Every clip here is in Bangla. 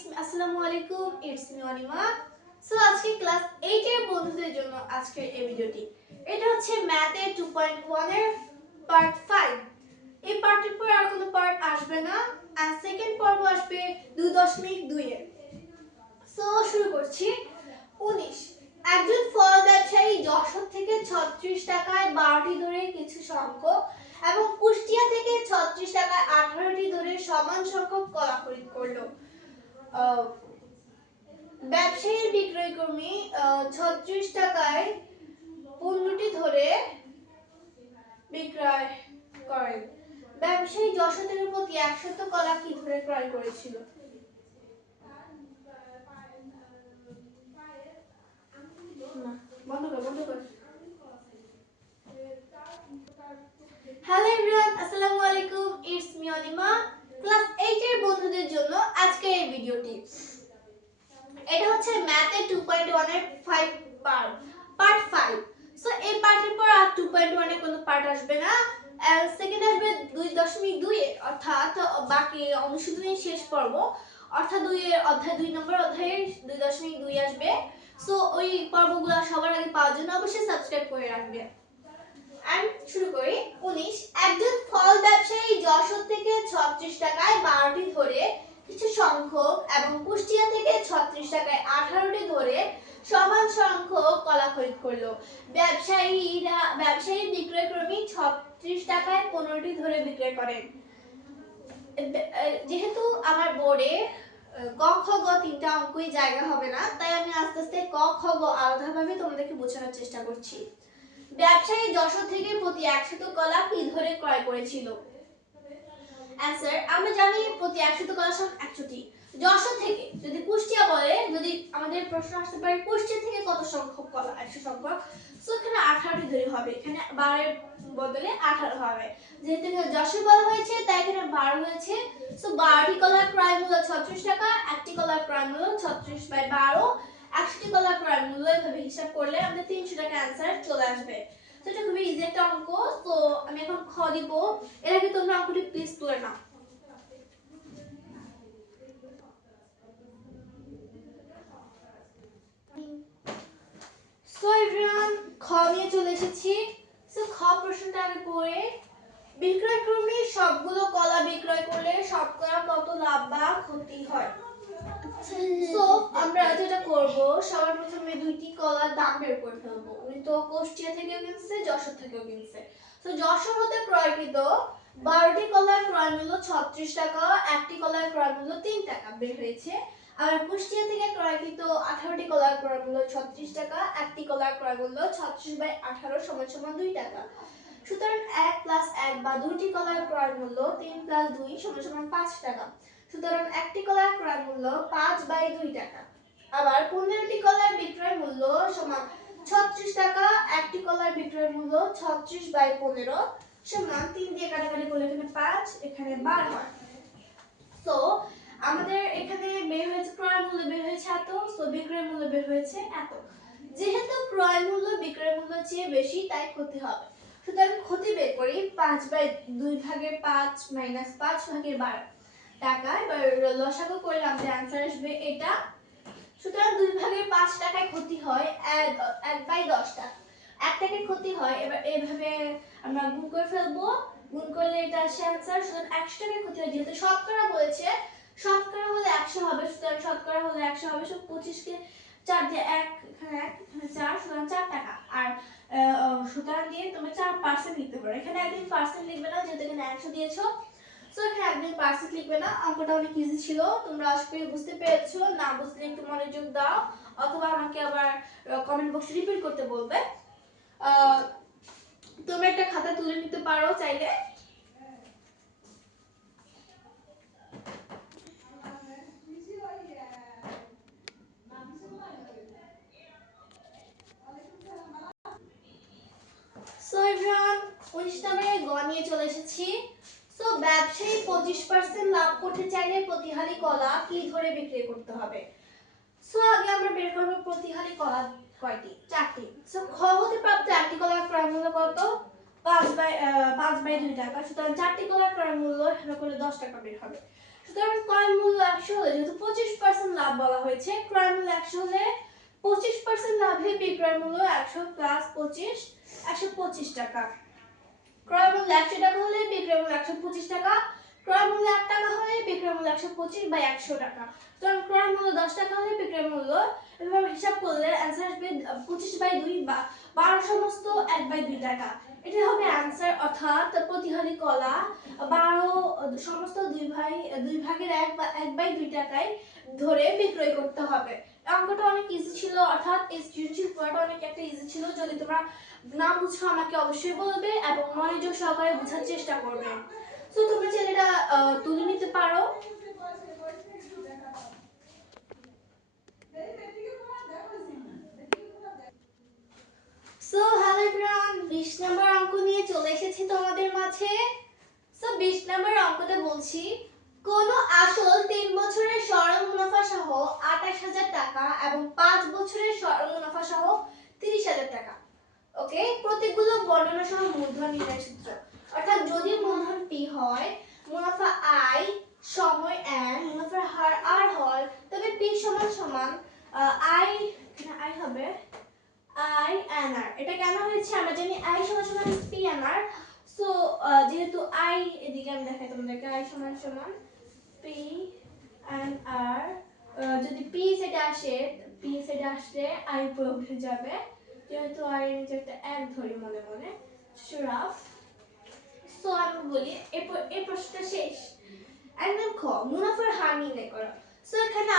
আসসালামু আলাইকুম, ইটস মি অনিমা। সো আজকে ক্লাস 8 এর বন্ধুদের জন্য আজকের এই ভিডিওটি। এটা হচ্ছে ম্যাথে 2.1 এর পার্ট 5। এই পার্টের পর আর কোনো পার্ট আসবে না, আর সেকেন্ড পর্ব আসবে 2.2 এর। সো শুরু করছি। 19 একজন ফল ব্যবসায়ী যশোর থেকে 36 টাকায় 12টি ধরে কিছু সংখ্যক এবং কুষ্টিয়া থেকে 36 টাকায় 18টি ধরে সমান সংখ্যক কলা খরিদ করলো। ব্যবসায়ীর বিক্রয় কর্মী 36 টাকায় 15টি ধরে বিক্রয় করেন। ব্যবসায়ী যশোর থেকে প্রতি 100 কলা কি ধরে ক্রয় করেছিল? হ্যালো এভরিওয়ান, আসসালামু আলাইকুম, ইটস মি অনিমা। ক্লাস 8 এর বন্ধুদের জন্য আজকের এই ভিডিওটি। এটা হচ্ছে ম্যাথে 2.1 এর 5 পার্ট 5। সো এই পার্টের পর আর 2.1 এর কোনো পার্ট আসবে না, সেকেন্ড আসবে 2.2 এর, অর্থাৎ বাকি অনুশীলনী শেষ পর্ব, অর্থাৎ 2 এর অধ্যায় 2 নম্বর অধ্যায়ের 2.2 আসবে। সো ওই পর্বগুলো সবার আগে পাওয়ার জন্য অবশ্যই সাবস্ক্রাইব করে রাখবে। শুরু করি। 19 একজন ফল ব্যবসায়ী যশোর থেকে 36 টাকায় 12টি ধরে কিছু সংখ্যক এবং কুষ্টিয়া থেকে 36 টাকায় 18টি ধরে সমান সংখ্যক কলা খরিদ করলো। ব্যবসায়ী বিক্রয় কর্মী 36 টাকায় 15টি ধরে বিক্রয় করেন। যেহেতু আমার বোর্ডে ক খ গ তিনটা অঙ্কই জায়গা হবে না, তাই আমি আস্তে আস্তে ক খ গ আলাদাভাবে তোমাদেরকে বোঝানোর চেষ্টা করছি। ব্যবসায়ী যশোর থেকে প্রতি 100 কলা কি ধরে ক্রয় করেছিল? অ্যানসার, আমরা জানি প্রতি 100 কলা সমান 100টি। যশোর থেকে, যদি কুষ্টিয়া বলে, যদি আমাদের প্রশ্ন আসতে পারে কুষ্টিয়া থেকে কত সংখ্যক কলা, 100 সংখ্যক, সো এখানে 18টি ধরে হবে, এখানে 12 এর বদলে 18 হবে। যেহেতু এখানে যশোর বলা হয়েছে তাই এখানে 12 হয়েছে। সো 12টি কলার ক্রয় মূল্য 36 টাকা, একটি কলার ক্রয় মূল্য 36/12, 100টি কলার ক্রয় মূল্য, এভাবে হিসাব করলে আমাদের 300 টাকা অ্যানসার চলে আসবে। তো এটা খুবই ইজি একটা অঙ্ক। তো আমি এখন খ দিব, এর আগে তোমরা অঙ্কটি প্লিজ তুলে নাও। সো এভরিওয়ান, খ নিয়ে চলে এসেছি। সো খ প্রশ্নটা আগে পড়ে, বিক্রয় কর্মী সবগুলো কলা বিক্রয় করলে শতকরা কত লাভ বা ক্ষতি হয়? সো আমরা যেটা করব, সবার প্রথমে দুইটি কলার দাম বের করে ফেলবো। উনি তো কুষ্টিয়া থেকে কিনছে, যশোর থেকেও কিনছে। তো যশোর হতে ক্রয়কৃত 12টি কলার ক্রয় মূল্য 36 টাকা, একটি কলার ক্রয় মূল্য 3 টাকা বের হয়েছে। আর কুষ্টিয়া থেকে ক্রয়কৃত 18টি কলার ক্রয় মূল্য 36 টাকা, একটি কলার ক্রয় মূল্য 36/18 সমান 2 টাকা। সুতরাং 1 + 1 বা দুইটি কলার ক্রয় মূল্য 3 + 2 সমান 5 টাকা। সুতরাং একটি কলার ক্রয় মূল্য 5/2 টাকা। আবার 15টি কলার বিক্রয় মূল্য সমান 36 টাকা, একটি কলার বিক্রয় মূল্য 36/15 সমান 3 দিয়ে কাটাকাটি করলে এখানে 5, এখানে 12 হয়। সো আমাদের এখানে বের হয়েছে ক্রয় মূল্য বের হয়েছে এত, সো বিক্রয় মূল্য বের হয়েছে এত। যেহেতু ক্রয় মূল্য বিক্রয় মূল্য চেয়ে বেশি, তাই ক্ষতি হবে। সুতরাং ক্ষতি বের করি। 5/2 ভাগের 5 - 5/12 টাকা। এবার লসাগু করলে আমাদের आंसर আসবে এটা। সুতরাং 2/5 টাকায় ক্ষতি হয় 1/10 টাকা। 1 টাকায় ক্ষতি হয়। এবার এইভাবে আমরা গুণ করে ফেলবো, গুণ করলে এটা আসে आंसर। সুতরাং 100 টাকায় ক্ষতি হয়, যেহেতু শতকরা বলেছে, শতকরা হলে 100 হবে, সুতরাং শতকরা হলে 100 হবে। সব 25 কে 4 দিয়ে 1, এখানে 1, এখানে 4, সুতরাং 4 টাকা। আর সুতরাং দিয়ে তুমি 4% লিখতে পারো। এখানে একদিন পার্সেন্ট লিখবে না, যেহেতু এখানে 100 দিয়েছো। সো এখানে একদিন পার্সেন্ট লিখবে না। অঙ্কটা অনেক ইজি ছিল, তোমরা আশা করি বুঝতে পেরেছো। না বুঝলে একটু মনোযোগ দাও, অথবা আমাকে আবার কমেন্ট বক্সে রিপিট করতে বলবে। তোমরা একটা খাতা তুলে নিতে পারো চাইলে। সো এভরিওয়ান, 19 নম্বরে গ নিয়ে চলে এসেছি। সো ব্যবসায়ী 25% লাভ করতে চাইলে প্রতিহালি কলা কি ধরে বিক্রি করতে হবে? সো আগে আমরা বের করব প্রতিহালি কলা কয়টি? 4টি। সো খ হতে প্রাপ্ত একটি কলার ক্রয় মূল্য কত? 5/2 টাকা। সুতরাং 4টি কলার ক্রয় মূল্য হিসাব করলে 10 টাকা বের হবে। সুতরাং ক্রয় মূল্য 100 100 হলে, যেহেতু 25% লাভ বলা হয়েছে, ক্রয় মূল্য 100 হলে 25% লাভে বিক্রয় মূল্য 100 প্লাস 25 125 টাকা। ক্রয় মূল্য 100 টাকা হলে বিক্রয় মূল্য 125 টাকা, ক্রয় মূল্য 1 টাকা হলে বিক্রয় মূল্য 125 বাই 100 টাকা। তো ক্রয় মূল্য 10 টাকা হলে বিক্রয় মূল্য, এভাবে হিসাব করলে आंसर আসবে 25 বাই 2 বা 12 সমস্ত 1 বাই 2 টাকা। এটা হবে आंसर, অর্থাৎ প্রতি হালি কলা 12 সমস্ত 2 ভাগের 1 বা 1 বাই 2 টাকায় ধরে বিক্রয় করতে হবে। অঙ্কটা অনেক ইজি ছিল, অর্থাৎ এই সৃজনশীল পড়াটা অনেক একটা ইজি ছিল। যদি তোমরা না বুঝো আমাকে অবশ্যই বলবে এবং মনোযোগ সহকারে বোঝার চেষ্টা করবে। সো তোমরা চাইলে এটা তুলে নিতে পারো। সো হ্যালো এভরিওয়ান, 20 নম্বর অঙ্ক নিয়ে চলে এসেছি তোমাদের মাঝে। সো 20 নম্বর অঙ্কটা বলছি, কোন আসল 3 বছরের সরল মুনাফা সহ 28000 টাকা এবং 5 বছরের সরল মুনাফা সহ 30000 টাকা। ওকে, প্রত্যেকগুলো বর্ণনা সহ মূলধন নির্ণয় সূত্র। অর্থাৎ যদি মূলধন P হয়, মুনাফা I, সময় N, মুনাফার হার R হয়, তবে P সমান সমান I, এখানে I হবে I N R। এটা কেন হয়েছে আমরা জানি, I সমান সমান P N R। সো যেহেতু I, এদিকে আমি দেখাই তোমাদেরকে, I সমান সমান P N R, যদি P সেটা আসে, P সেটা আসলে I পুরো উঠে যাবে, যেহেতু আর এর নিচে একটা এক ধরি মনে মনে রাফ। সো আমি বলি এই প্রশ্নটা শেষ। একদম খ, মুনাফার হার নির্ণয় করো। সো এখানে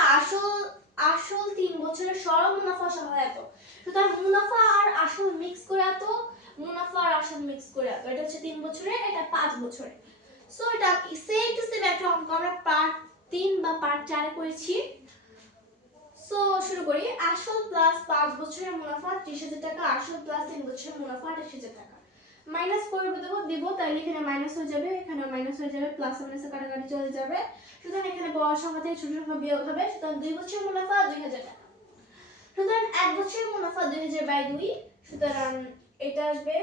আসল 3 বছরের সরল মুনাফা সহ এত, সুতরাং মুনাফা আর আসল মিক্স করে এত, মুনাফা আর আসল মিক্স করে এত। এটা হচ্ছে 3 বছরে, এটা 5 বছরে। সো এটা সেম টু সেম একটা অঙ্ক আমরা পার্ট 3 বা পার্ট 4 এ করেছি। সো শুরু করি। আসল প্লাস 5 বছরের মুনাফা 30000 টাকা, আসল প্লাস 3 বছরের মুনাফা 28000 টাকা। মাইনাস করে দেব, তাহলে এখানে মাইনাস হয়ে যাবে, এখানে মাইনাস হয়ে যাবে, প্লাস মাইনাসে কাটাকাটি চলে যাবে। সুতরাং এখানে বড় সংখ্যা থেকে ছোট সংখ্যা বিয়োগ হবে, সুতরাং 2 বছরের মুনাফা 2000 টাকা। সুতরাং 1 বছরের মুনাফা 2000 বাই 2, সুতরাং এটা আসবে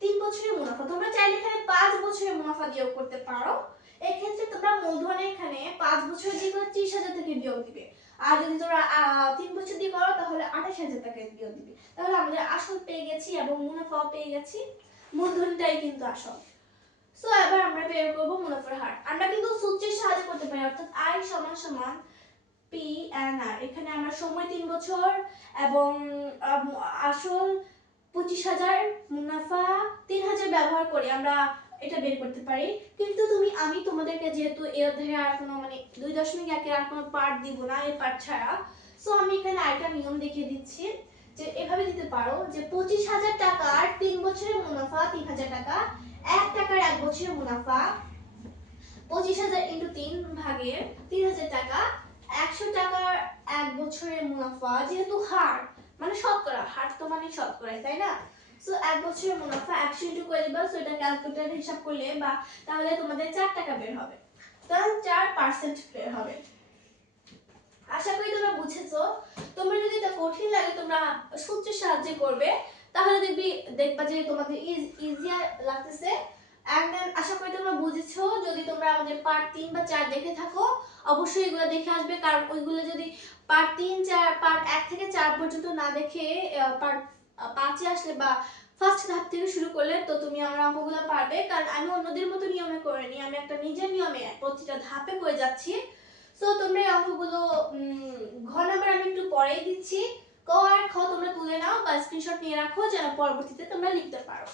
3 বছরের মুনাফা। তোমরা চাইলে এখানে 5 বছরের মুনাফা বিয়োগ করতে পারো। এই ক্ষেত্রে তোমরা মূলধনে এখানে 5 বছর দিয়ে 30000 থেকে বিয়োগ দিবে, আর যদি তোমরা 3 বছর দিয়ে করো তাহলে 28000 টাকা বিয়োগ দিবে। তাহলে আমাদের আসল পেয়ে গেছি এবং মুনাফাও পেয়ে গেছি, মূলধনটাই কিন্তু আসল। সো এবার আমরা বের করব মুনাফার হার। আমরা কিন্তু সূত্রের সাহায্যে করতে পারি, অর্থাৎ I সমান সমান P N R। এখানে আমরা সময় 3 বছর এবং আসল 25000, মুনাফা 3000 ব্যবহার করে আমরা এটা বের করতে পারি। কিন্তু আমি তোমাদেরকে যেহেতু এই অধ্যায়ে আর কোনো 2.1 এর আর কোনো পার্ট দিব না, এই পার্ট ছাড়া, সো আমি এখানে আরেকটা নিয়ম দেখিয়ে দিচ্ছি যে এভাবে দিতে পারো যে 25000 টাকার 3 বছরের মুনাফা 3000 টাকা, 1 টাকার 1 বছরের মুনাফা 25000 × 3 ভাগের 3000 টাকা, 100 টাকার 1 বছরের মুনাফা, যেহেতু হার মানে শতকরা, হার তো মানে শতকরাই, তাই না? সো 1 বছরের মুনাফা 100 × করে দিবা। সো এটা ক্যালকুলেটরে হিসাব করলে বা তাহলে তোমাদের 4 টাকা বের হবে, তাহলে 4% বের হবে। আশা করি তোমরা বুঝেছো। তোমরা যদি এটা কঠিন লাগে তোমরা সূত্রের সাহায্যে করবে, তাহলে দেখবা যে তোমাদের ইজিয়ার লাগতেছে। এন্ড দেন আশা করি তোমরা বুঝেছো। যদি তোমরা আমাদের পার্ট 3 বা 4 দেখে থাকো, অবশ্যই এগুলো দেখে আসবে, কারণ ওইগুলো যদি পার্ট 3 4 পার্ট 1 থেকে 4 পর্যন্ত না দেখে পার্ট 5 এ আসলে বা ফার্স্ট ধাপ থেকে শুরু করলে তো তুমি আমার অঙ্কগুলো পারবে, কারণ আমি অন্যদের মতো নিয়মে করিনি, আমি একটা নিজের নিয়মে প্রতিটা ধাপে করে যাচ্ছি। সো তোমরা এই অঙ্কগুলো ঘ নাম্বার আমি একটু পরেই দিচ্ছি, ক আর খ তোমরা তুলে নাও বা স্ক্রিনশট নিয়ে রাখো যেন পরবর্তীতে তোমরা লিখতে পারো।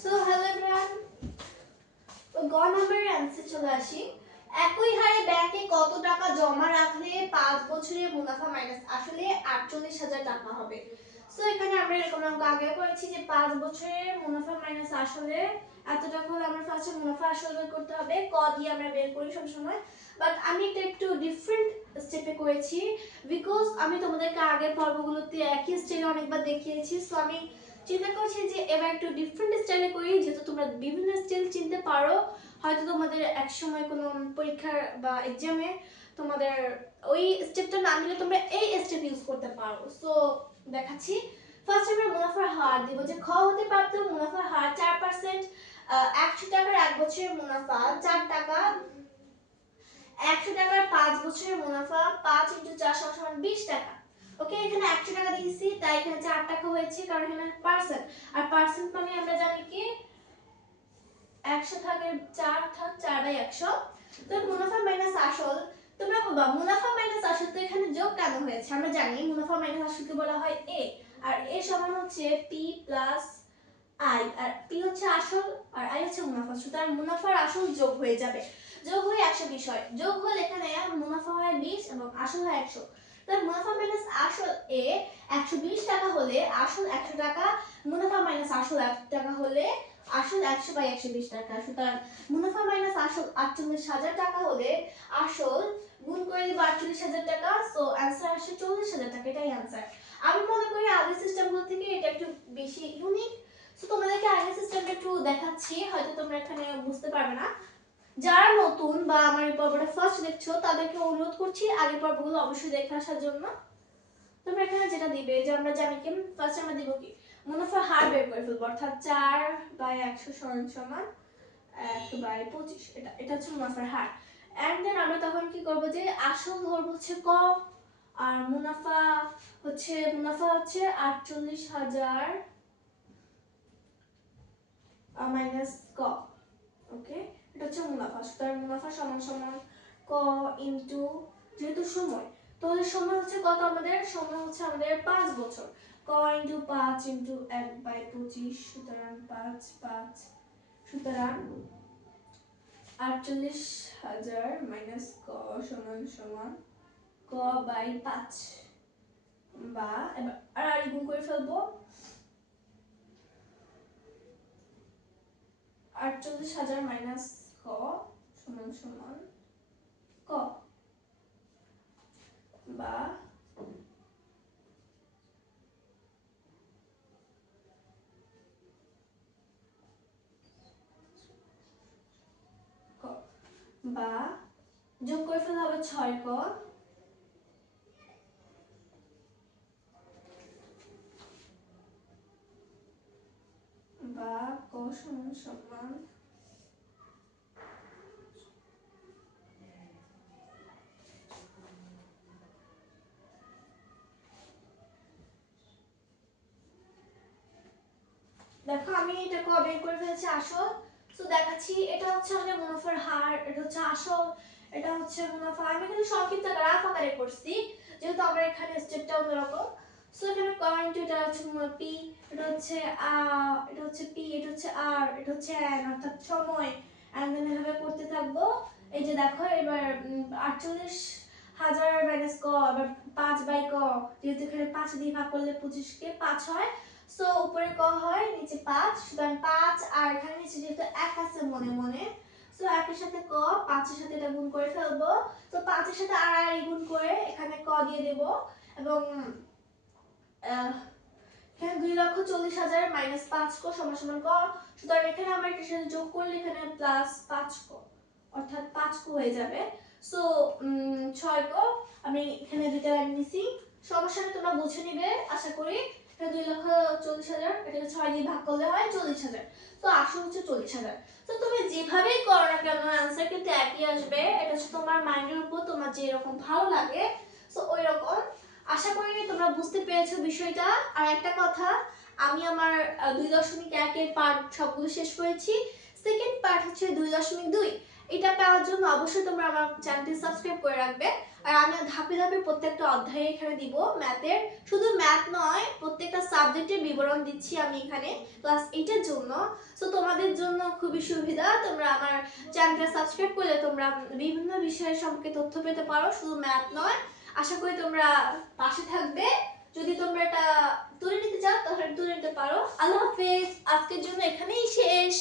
সো হ্যালো এভরিওয়ান, গ নাম্বারের অ্যানসার চলে আসি। একই হারে ব্যাংকে কত টাকা জমা রাখলে 5 বছরের মুনাফা মাইনাস আসলে 48000 টাকা হবে। সো এখানে আমরা এরকম অঙ্ক আগে করেছি যে 5 বছরের মুনাফা মাইনাস আসলে এত টাকা হলে আমরা ফার্স্টে মুনাফা আসল বের করতে হবে, ক দিয়ে আমরা বের করি সব সময়। বাট আমি এটা একটু ডিফারেন্ট স্টেপে করেছি, বিকজ আমি তোমাদেরকে আগের পর্বগুলোতে একই স্টাইলে অনেকবার দেখিয়েছি। সো আমি চিন্তা করছি যে এবার একটু ডিফারেন্ট স্টাইলে করি, যেহেতু তোমরা বিভিন্ন স্টাইল চিনতে পারো, হয়তো তোমাদের এক সময় কোনো পরীক্ষার বা এক্সামে তোমাদের ওই স্টেপটা না দিলে তোমরা এই স্টেপ ইউজ করতে পারো। সো দেখাচ্ছি। ফার্স্ট আমরা মুনাফার হার দিব, যে খ হতে প্রাপ্ত মুনাফার হার 4%। 100 টাকার 1 বছরের মুনাফা 4 টাকা, 100 টাকার 5 বছরের মুনাফা 5 × 4 = 20 টাকা। ওকে, এখানে 100 টাকা দিয়েছি তাই এখানে 4 টাকা হয়েছে, কারণ এখানে পার্সেন্ট, আর পার্সেন্ট মানে আমরা জানি কি 100 থাকে 4 অর্থাৎ 4/100। তো মুনাফা মাইনাস আসল, তোমরা বলবা মুনাফা মাইনাস আসল তো এখানে যোগ কেন হয়েছে? আমরা জানি মুনাফা মাইনাস আসলকে বলা হয় এ, আর এ সমান হচ্ছে পি প্লাস আই, আর পি হচ্ছে আসল আর আই হচ্ছে মুনাফা। সুতরাং মুনাফার আসল যোগ হয়ে যাবে, যোগ হয়ে 120 হয়। যোগ হলে এখানে মুনাফা হয় 20 এবং আসল হয় 100। তার মুনাফা মাইনাস আসল এ 120 টাকা হলে আসল 100 টাকা, মুনাফা মাইনাস আসল 1 টাকা হলে আসল 100/120 টাকা। সুতরাং মুনাফা মাইনাস আসল 48,000 টাকা হলে আসল গুণ করে দিব 48,000 টাকা। সো অ্যানসার আসে 40,000 টাকা, এটাই অ্যানসার। আমি মনে করি আগের সিস্টেমগুলো থেকে এটা একটু বেশি ইউনিক। সো তোমাদেরকে আগের সিস্টেমটা একটু দেখাচ্ছি, হয়তো তোমরা এখানে বুঝতে পারবে না। যারা নতুন বা আমার এই পর্বটা ফার্স্ট দেখছো তাদেরকে অনুরোধ করছি আগের পর্বগুলো অবশ্যই দেখে আসার জন্য। তোমরা এখানে যেটা দিবে, যে আমরা জানি কি ফার্স্ট আমরা দিব কি মুনাফার হার বের করে ফেলবো, অর্থাৎ 4/100 = 1/25। এটা হচ্ছে মুনাফার হার। এন্ড দেন আমরা তখন কি করব, যে আসল ধরব হচ্ছে ক, আর মুনাফা হচ্ছে 48,000 মাইনাস ক। ওকে, এটা হচ্ছে মুনাফা। সুতরাং মুনাফা সমান সমান ক ইনটু, যেহেতু সময়, তাহলে সময় হচ্ছে কত আমাদের? সময় হচ্ছে আমাদের 5 বছর। ক ইনটু 5 ইনটু 1/25, সুতরাং 5 সুতরাং 48,000 মাইনাস ক সমান সমান ক/5, বা এবার আর গুণ করে ফেলবো। 48,000 মাইনাস ক সমান সমান ক, বা বা যোগ করে ফেলা হবে 6 ক, বা ক সমান সমান দেখো আমি এটা ক বের করে ফেলেছি আসল। সো দেখাচ্ছি, এটা হচ্ছে আমাদের মুনাফার হার, এটা হচ্ছে আসল, এটা হচ্ছে মুনাফা। আমি কিন্তু সংক্ষিপ্ত গ্রাফ আকারে করছি যেহেতু আমরা এখানে স্টেপটা অন্যরকম। সো এখানে পয়েন্ট, এটা হচ্ছে পি, এটা হচ্ছে এটা হচ্ছে পি, এটা হচ্ছে আর, এটা হচ্ছে এন অর্থাৎ সময়। এন্ড দেন এভাবে করতে থাকবো। এই যে দেখো এবার 48,000 মাইনাস ক, আবার 5/ক, যেহেতু এখানে 5 দিয়ে ভাগ করলে 25 কে 5 হয়। সো উপরে ক হয়, নিচে 5, সুতরাং 5, আর এখানে নিচে যেহেতু 1 আছে মনে মনে, সো 1 এর সাথে ক, 5 এর সাথে এটা গুণ করে ফেলবো। তো 5 এর সাথে আর গুণ করে এখানে ক দিয়ে দেব, এবং এখানে 2,40,000 মাইনাস 5 ক সমান সমান ক। সুতরাং এখানে আমরা এটার সাথে যোগ করলে এখানে প্লাস 5 ক, অর্থাৎ 5 ক হয়ে যাবে। সো 6 ক, আমি এখানে দুইটা লাইন নিছি। সমস্যা নেই, তোমরা বুঝে নিবে আশা করি। 2,40,000, এটাকে 6 দিয়ে ভাগ করলে হয় 40,000। তো আসল হচ্ছে 40,000। তো তুমি যেভাবেই করো না কেন आंसर কিন্তু একই আসবে। এটা হচ্ছে তোমার মাইন্ডের উপর, তোমার যে রকম ভালো লাগে সো ওই রকম। আশা করি তোমরা বুঝতে পেরেছো বিষয়টা। আর একটা কথা, আমি আমার 2.1 এর পার্ট সবগুলো শেষ করেছি। সেকেন্ড পার্ট হচ্ছে 2.2। এটা পাওয়ার জন্য অবশ্যই তোমরা আমার চ্যানেলটি সাবস্ক্রাইব করে রাখবে। আর আমি ধাপে ধাপে প্রত্যেকটা অধ্যায়ে এখানে দিব ম্যাথের, শুধু ম্যাথ নয় প্রত্যেকটা সাবজেক্টের বিবরণ দিচ্ছি আমি এখানে ক্লাস 8 এর জন্য। সো তোমাদের জন্য খুবই সুবিধা, তোমরা আমার চ্যানেলটা সাবস্ক্রাইব করলে তোমরা বিভিন্ন বিষয়ের সম্পর্কে তথ্য পেতে পারো, শুধু ম্যাথ নয়। আশা করি তোমরা পাশে থাকবে। যদি তোমরা এটা তুলে নিতে চাও তাহলে তুলে নিতে পারো। আল্লাহ হাফেজ, আজকের জন্য এখানেই শেষ।